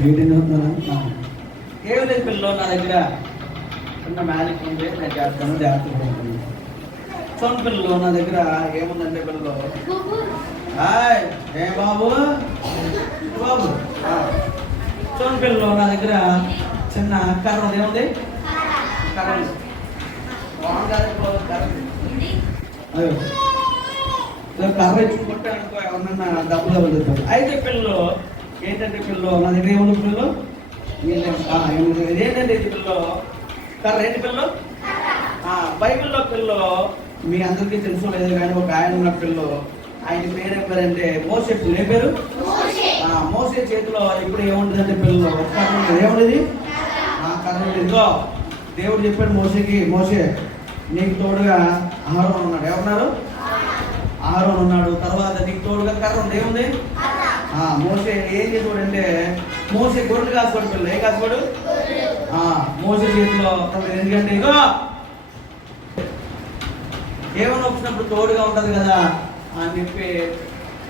ఏంటి చదువుతున్నారా ఏం లేదు పిల్లలు నా దగ్గర చిన్న మ్యాజిక్ ఉంది నేను చేస్తాను జాగ్రత్తగా ఉంటుంది. చూడండి పిల్లలు నా దగ్గర ఏముందంటే పిల్లలు? హాయ్ ఏ బాబు? బాబు? ఆ. చూడండి పిల్లలు నా దగ్గర చిన్న కర్ర ఉంది ఏముంది? కర్ర కర్ర అయ్యో. కర్ర ఇచ్చుకుంటే అనుకో ఎవరన్నా డబ్బులు అయితే పిల్లలు ఏంటంటే పిల్లలు నా దగ్గర ఏముంది పిల్లలు? ఇదేంటంటే ఇది పిల్లలు? కర్ర ఏంటి పిల్లలు? బైబిల్లో పిల్లలు మీ అందరికీ తెలుసు లేదు కానీ ఒక ఆయన ఉన్న పిల్లలు ఆయన పేరు ఏం పేరంటే మోసే ఏ పేరు? ఆ, మోసే చేతిలో ఇప్పుడు ఏముంటుందంటే పిల్లలు? కర్ర. ఏముండేది? ఆ కర్ర ఉంటుంది. ఇదిగో దేవుడు చెప్పాడు మోసేకి మోసే నీకు తోడుగా ఆహారం ఉన్నాడు ఎవరున్నారు? ఆహారం ఉన్నాడు తర్వాత నీకు తోడుగా కర్ర ఉంది ఏముంది? మోసే ఏం చేసాడు అంటే మోసే గొర్రెలు కాసుకోడు పిల్లలు. ఏం కాసుకోడు మోసే చేతిలో ఎందుకంటే ఇగో ఏమైనా వచ్చినప్పుడు తోడుగా ఉంటుంది కదా అని చెప్పి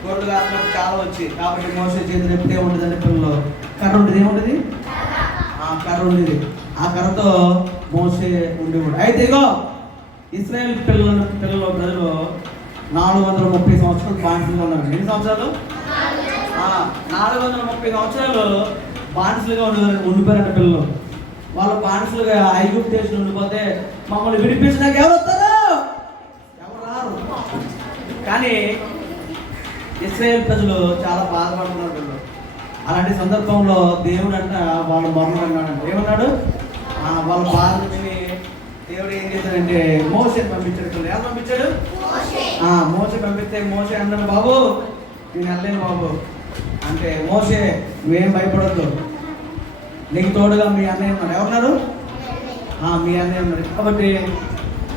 గొర్రెలు కాసినప్పుడు చాలా వచ్చి కాబట్టి మోసే చేతిలో ఎప్పుడు ఏముంటుంది అంటే పిల్లలు? కర్ర ఉంటుంది ఏముంటుంది? ఆ కర్ర ఉండేది. ఆ కర్రతో మోసే ఉండేవాడు. అయితే ఇగో ఇస్రాయేల్ పిల్లల పిల్లలు ప్రజలు నాలుగు వందల ముప్పై సంవత్సరాలు బానిసలుగా ఉన్నారు. ఎన్ని సంవత్సరాలు? నాలుగు వందల ముప్పై సంవత్సరాలు బానిసలుగా ఉండి ఉండిపోయారంట పిల్లలు. వాళ్ళు బానిసలుగా ఐగుప్తు దేశంలో ఉండిపోతే మమ్మల్ని విడిపించడానికి ఎవరు వస్తారు? ఎవరు రారు? కానీ ఇస్రాయేల్ ప్రజలు చాలా బాధపడుతున్నారు వీళ్ళు. అలాంటి సందర్భంలో దేవుడు అంట వాళ్ళ మరణం అన్నాడు ఏమన్నాడు? వాళ్ళ బాధ విని దేవుడు ఏం చేశాడంటే మోసే పంపించాడు పిల్లలు. ఎవరు పంపించాడు? ఆ, మోసే పంపిస్తే మోసే అన్నాడు బాబు నేను వెళ్ళలేను బాబు. అంటే మోసే నువ్వేం భయపడద్దు. నీకు తోడుగా మీ అన్నయ్య ఉన్నారు. ఎవరున్నారు? మీ అన్నయ్య ఉన్నారు. కాబట్టి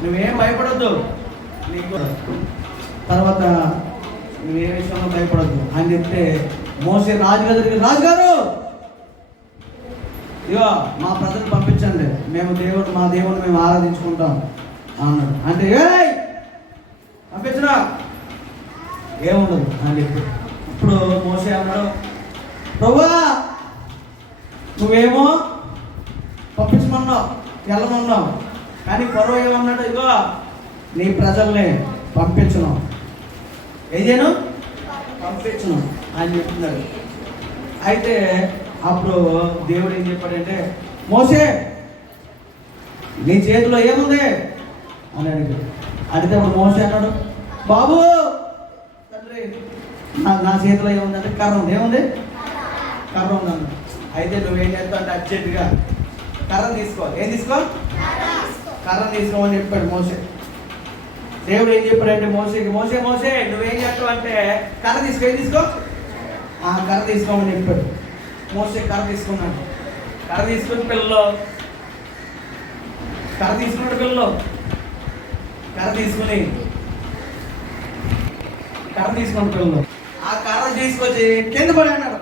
నువ్వేం భయపడద్దు. నీకు తర్వాత నువ్వే విషయంలో భయపడద్దు. అని చెప్తే మోసే రాజు రాజుగారు! ఇగో మా ప్రజలు పంపించండి. మేము దేవుడు మా దేవుని మేము ఆరాధించుకుంటాం అన్నాడు. అంటే ఏయ్! పంపించరా! ఏముండదు అని చెప్పి. ఇప్పుడు మోసే అన్నాడు ప్రభా నువ్వేమో పంపించమన్నావు వెళ్ళమన్నావు. కానీ పొరవ ఏమన్నాడు ఇగో నీ ప్రజల్ని పంపించను. ఏదేను పంపించను. అని చెప్తున్నాడు. అయితే అప్పుడు దేవుడు ఏం చెప్పాడంటే మోసే నీ చేతిలో ఏముంది? అని అడిగాడు. అడిగితే అప్పుడు మోసే అన్నాడు బాబు నా నా చేతిలో ఏముందంటే కర్ర ఉంది. ఏముంది? కర్ర ఉంది అయితే నువ్వేం చేస్తావు అంటే అర్జెంటుగా కర్ర తీసుకో. ఏం తీసుకో? కర్ర తీసుకోమని చెప్పాడు మోసే దేవుడు ఏం చెప్పాడంటే మోసేకి మోసే మోసే నువ్వేం చేస్తావు అంటే కర్ర తీసుకో ఏం తీసుకో? ఆ కర్ర తీసుకోమని చెప్పాడు. మోసే కర్ర తీసుకున్నాడు. కర్ర తీసుకుని పిల్లలు కర్ర తీసుకున్నాడు పిల్లలు. కర్ర తీసుకుని కర్ర తీసుకున్నాడు పిల్లలు. తీసుకొచ్చి కింద పడి అన్నాడు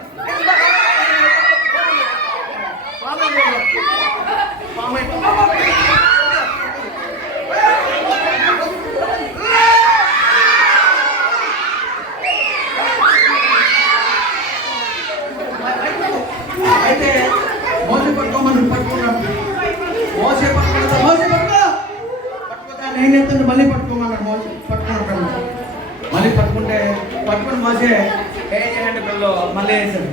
అయితే మోసే పట్టుకోమని పట్టుకున్నాడు. మోసే పట్టుకున్నా మోసే పట్టుకో. పట్టుకోతా నేను ఎత్తుంటే మళ్ళీ పట్టుకోమన్నాడు మోసే. పట్టుకున్నాడు మళ్ళీ పట్టుకుంటే పట్టుకుని మోసే. ఏం చేయండి పిల్లలు మళ్ళీ వేసాడు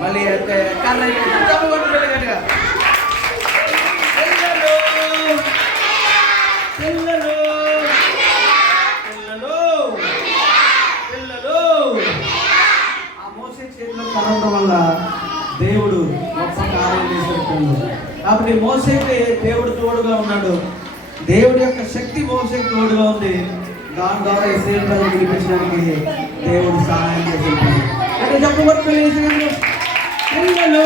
మళ్ళీ అయితే కర్ర వేసి గట్టిగా. పిల్లలు! పిల్లలు! పిల్లలు! పిల్లలు! ఆ మోసే చేతిలో కలవడం వల్ల దేవుడు గొప్ప కార్యం చేసినట్టు కాబట్టి మోసేకి దేవుడు తోడుగా ఉన్నాడు. దేవుడి యొక్క శక్తి మోసేకి తోడుగా ఉంది. దాని ద్వారా ఇస్రాయేల్ ప్రజలు వినిపించడానికి దేవుడు సహాయం చేసి అంటే చెప్పబట్టు పిల్లలు